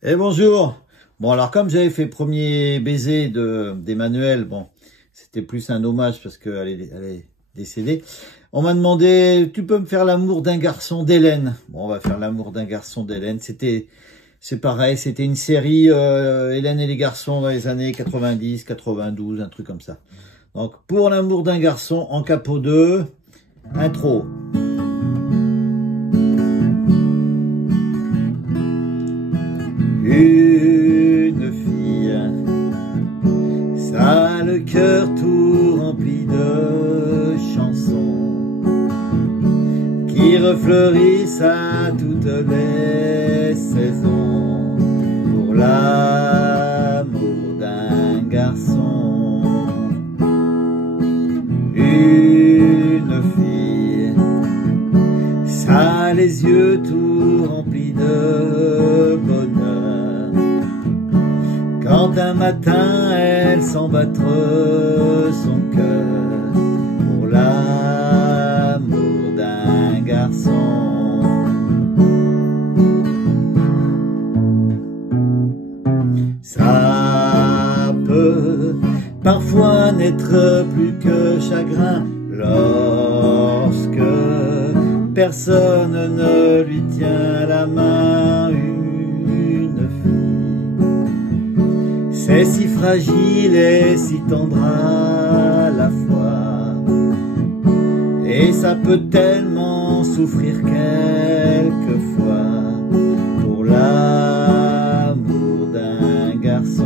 Et bonjour. Bon, alors comme j'avais fait premier baiser d'Emmanuel, bon, c'était plus un hommage parce qu'elle est décédée. On m'a demandé, tu peux me faire l'amour d'un garçon d'Hélène? Bon, on va faire l'amour d'un garçon d'Hélène. C'est pareil, c'était une série Hélène et les garçons dans les années 90, 92, un truc comme ça. Donc, pour l'amour d'un garçon, en capot 2, intro. Une fille, ça a le cœur tout rempli de chansons qui refleurissent à toutes les saisons pour l'amour d'un garçon. Une fille, ça a les yeux tout remplis de bonheur quand un matin elle sent battre son cœur pour l'amour d'un garçon. Ça peut parfois n'être plus que chagrin lorsque personne ne lui tient la main. Une fille, c'est si fragile et si tendre à la fois, et ça peut tellement souffrir quelquefois pour l'amour d'un garçon.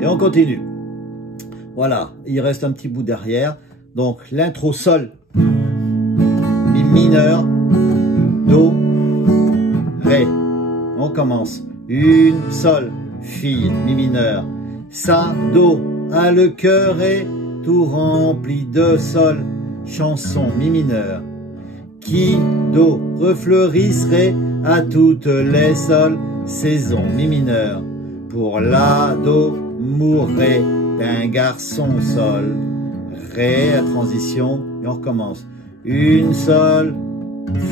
Et on continue. Voilà, il reste un petit bout derrière. Donc l'intro sol, mi mineur, do, ré. On commence. Une, sol, fille, mi mineur. Sa, do, a le cœur est tout rempli de sol, chanson, mi mineur. Qui, do, refleurisserait à toutes les sols, saison, mi mineur. Pour la, do, mourrait d'un garçon, sol, ré, à transition, et on recommence. Une sol,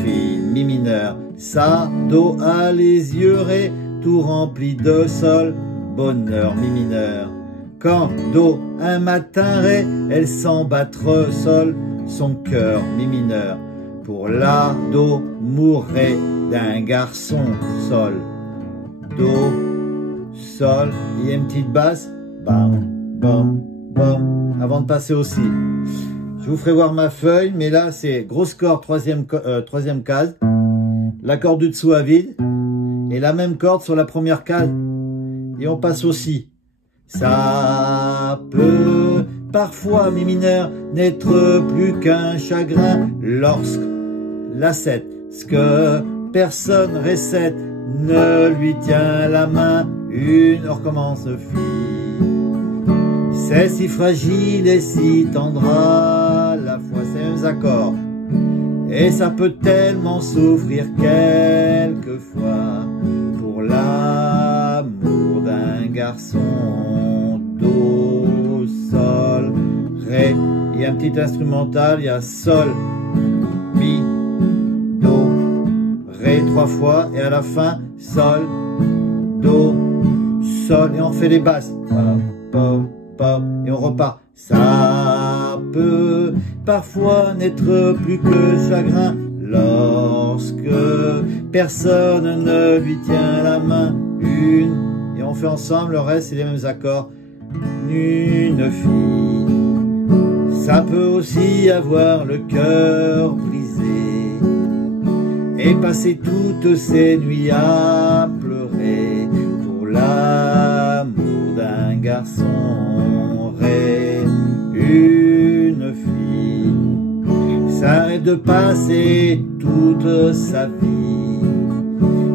fille, mi mineur. Sa, do, a les yeux ré, tout rempli de sol, bonheur, mi mineur. Quand, do, un matin ré, elle sent battre sol, son cœur, mi mineur. Pour la, do, mourrait d'un garçon, sol, do, sol, il y a une petite basse, bam, bam, bam, avant de passer au si. Je vous ferai voir ma feuille, mais là c'est grosse corde, troisième case, la corde du dessous à vide, et la même corde sur la première case, et on passe au si. Ça peut parfois, mi mineur, n'être plus qu'un chagrin lorsque la 7, ce que personne récète, ne lui tient la main. Une, on recommence, fille, c'est si fragile et si tendre à la fois, ces mêmes accords, et ça peut tellement souffrir quelquefois pour l'amour d'un garçon. Do, sol, ré, il y a un petit instrumental, il y a sol, mi, do, ré 3 fois, et à la fin, sol, do, sol, et on fait les basses, pop, pop, pop, et on repart. Ça peut parfois n'être plus que chagrin lorsque personne ne lui tient la main. Une, et on fait ensemble, le reste c'est les mêmes accords. Une fille, ça peut aussi avoir le cœur brisé et passer toutes ses nuits à pleurer pour l'amour d'un garçon, ré. Une fille s'arrête de passer toute sa vie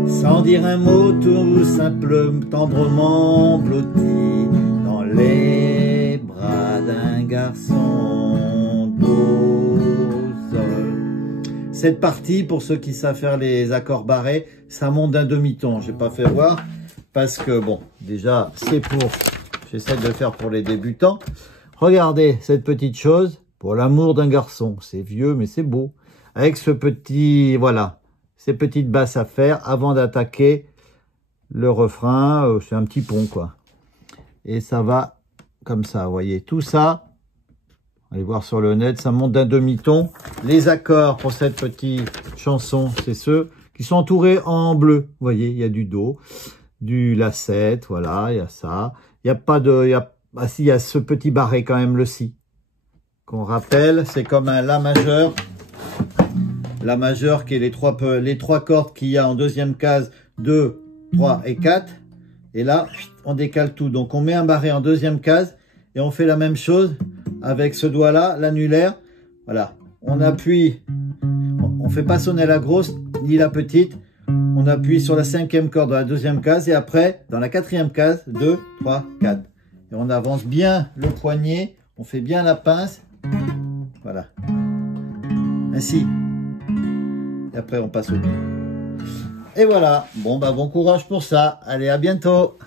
sans dire un mot, tout simplement tendrement blotti dans les bras d'un garçon, do, sol. Cette partie, pour ceux qui savent faire les accords barrés, ça monte d'un demi-ton. Je n'ai pas fait voir. parce que bon, déjà, c'est pour, j'essaie de le faire pour les débutants. Regardez cette petite chose, pour l'amour d'un garçon. C'est vieux, mais c'est beau. Avec ce petit, voilà, ces petites basses à faire avant d'attaquer le refrain. C'est un petit pont, quoi. Et ça va comme ça, vous voyez. Tout ça, allez voir sur le net, ça monte d'un demi-ton. Les accords pour cette petite chanson, c'est ceux qui sont entourés en bleu. Vous voyez, il y a du do, du la7, voilà, il y a ça. Il n'y a pas de... Ah si, il y a ce petit barré quand même, le si. Qu'on rappelle, c'est comme un la majeur. La majeur qui est les trois cordes qu'il y a en deuxième case, 2, 3 et 4. Et là, on décale tout. Donc on met un barré en deuxième case et on fait la même chose avec ce doigt-là, l'annulaire. Voilà, on appuie, on fait pas sonner la grosse ni la petite. On appuie sur la 5e corde dans la deuxième case et après, dans la 4e case, 2, 3, 4. Et on avance bien le poignet, on fait bien la pince, voilà, ainsi. Et après on passe au milieu. Et voilà, bon bah bon courage pour ça, allez à bientôt.